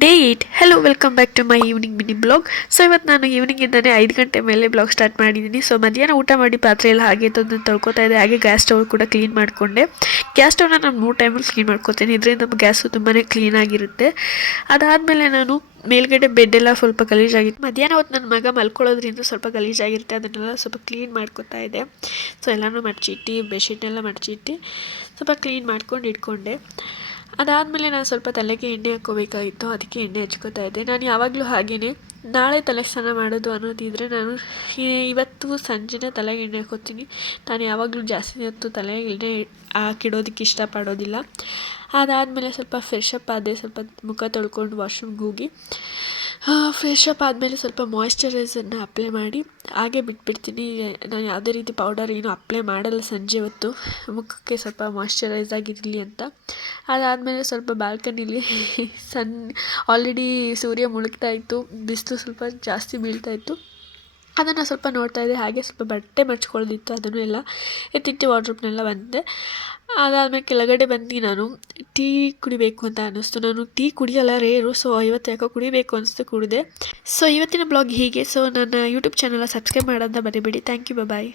Day 8 hello welcome back to my evening mini blog. So ಇವತ್ತು ನಾನು ಈವ್ನಿಂಗಿಂದನೇ 5 ಗಂಟೆ ಮೇಲೆ ಬ್ಲಾಗ್ ಸ್ಟಾರ್ಟ್ ಮಾಡಿದ್ದೀನಿ. ಸೊ ಮಧ್ಯಾಹ್ನ ಊಟ ಮಾಡಿ ಪಾತ್ರೆ ಎಲ್ಲ ಹಾಗೆ ತಂದು ತೊಳ್ಕೊತಾ ಇದೆ. ಹಾಗೆ ಗ್ಯಾಸ್ ಸ್ಟವ್ ಕೂಡ ಕ್ಲೀನ್ ಮಾಡಿಕೊಂಡೆ. ಗ್ಯಾಸ್ ಸ್ಟವ್ನ ನಾನು 3 ಟೈಮಲ್ಲಿ ಕ್ಲೀನ್ ಮಾಡ್ಕೊತೀನಿ. ಇದರಿಂದ ನಮ್ಮ ಗ್ಯಾಸು ತುಂಬಾ ಕ್ಲೀನಾಗಿರುತ್ತೆ. ಅದಾದಮೇಲೆ ನಾನು ಮೇಲ್ಗಡೆ ಬೆಡ್ ಎಲ್ಲ ಸ್ವಲ್ಪ ಗಲೀಜಾಗಿತ್ತು. ಮಧ್ಯಾಹ್ನ ಹೊತ್ತು ನನ್ನ ಮಗ ಮಲ್ಕೊಳ್ಳೋದ್ರಿಂದ ಸ್ವಲ್ಪ ಗಲೀಜಾಗಿರುತ್ತೆ. ಅದನ್ನೆಲ್ಲ ಸ್ವಲ್ಪ ಕ್ಲೀನ್ ಮಾಡ್ಕೊತಾ ಇದೆ. ಸೊ ಎಲ್ಲನೂ ಮಡಚಿಟ್ಟು ಬೆಡ್ಶೀಟ್ನೆಲ್ಲ ಮಡಚಿಟ್ಟು ಸ್ವಲ್ಪ ಕ್ಲೀನ್ ಮಾಡ್ಕೊಂಡು ಇಟ್ಕೊಂಡೆ. ಅದಾದಮೇಲೆ ನಾನು ಸ್ವಲ್ಪ ತಲೆಗೆ ಎಣ್ಣೆ ಹಾಕ್ಕೋಬೇಕಾಗಿತ್ತು. ಅದಕ್ಕೆ ಎಣ್ಣೆ ಹಚ್ಕೋತಾ ಇದ್ದೆ. ನಾನು ಯಾವಾಗಲೂ ಹಾಗೆಯೇ ನಾಳೆ ತಲೆ ಸ್ನಾನ ಮಾಡೋದು ಅನ್ನೋದಿದ್ದರೆ ನಾನು ಇವತ್ತು ಸಂಜೆನೇ ತಲೆಗೆ ಎಣ್ಣೆ ಹಾಕ್ಕೋತೀನಿ. ನಾನು ಯಾವಾಗಲೂ ಜಾಸ್ತಿ ಹೊತ್ತು ತಲೆಗೆ ಎಣ್ಣೆ ಹಾಕಿಡೋದಕ್ಕೆ ಇಷ್ಟಪಡೋದಿಲ್ಲ. ಅದಾದಮೇಲೆ ಸ್ವಲ್ಪ ಫ್ರೆಶ್ ಅಪ್ ಆದೆ. ಸ್ವಲ್ಪ ಮುಖ ತೊಳ್ಕೊಂಡು ವಾಶ್ರೂಮ್ಗೆ ಹೋಗಿ ಫ್ರೆಶ್ ಅಪ್ ಆದಮೇಲೆ ಸ್ವಲ್ಪ ಮಾಯ್ಶ್ಚರೈಸರ್ನ ಅಪ್ಲೈ ಮಾಡಿ ಹಾಗೆ ಬಿಟ್ಬಿಡ್ತೀನಿ. ನಾನು ಯಾವುದೇ ರೀತಿ ಪೌಡರ್ ಏನು ಅಪ್ಲೈ ಮಾಡಲ್ಲ ಸಂಜೆ ಹೊತ್ತು, ಮುಖಕ್ಕೆ ಸ್ವಲ್ಪ ಮಾಯ್ಶ್ಚರೈಸ್ ಆಗಿರಲಿ ಅಂತ. ಅದಾದಮೇಲೆ ಸ್ವಲ್ಪ ಬಾಲ್ಕನಿಲಿ ಆಲ್ರೆಡಿ ಸೂರ್ಯ ಮುಳುಗ್ತಾ ಇತ್ತು, ಬಿಸಿಲು ಸ್ವಲ್ಪ ಜಾಸ್ತಿ ಬೀಳ್ತಾಯಿತ್ತು. ಅದನ್ನು ಸ್ವಲ್ಪ ನೋಡ್ತಾ ಇದ್ದೆ. ಹಾಗೆ ಸ್ವಲ್ಪ ಬಟ್ಟೆ ಮಡ್ಚ್ಕೊಳ್ಳೋದಿತ್ತು, ಅದನ್ನು ಎಲ್ಲ ಎತ್ತಿಟ್ಟು ವಾರ್ಡ್ರೋಬ್ನೆಲ್ಲ ಬಂದೆ. ಅದಾದಮೇಲೆ ಕೆಳಗಡೆ ಬಂದು ನಾನು ಟೀ ಕುಡಿಬೇಕು ಅಂತ ಅನ್ನಿಸ್ತು. ನಾನು ಟೀ ಕುಡಿಯಲ್ಲ, ರೇರು. ಸೊ ಇವತ್ತು ಯಾಕೋ ಕುಡಿಬೇಕು ಅನಿಸ್ತು, ಕುಡಿದೆ. ಸೊ ಇವತ್ತಿನ ಬ್ಲಾಗ್ ಹೀಗೆ. ಸೊ ನನ್ನ ಯೂಟ್ಯೂಬ್ ಚಾನಲ್ನ ಸಬ್ಸ್ಕ್ರೈಬ್ ಮಾಡೋದನ್ನ ಮರಿಬೇಡಿ. Thank you, bye.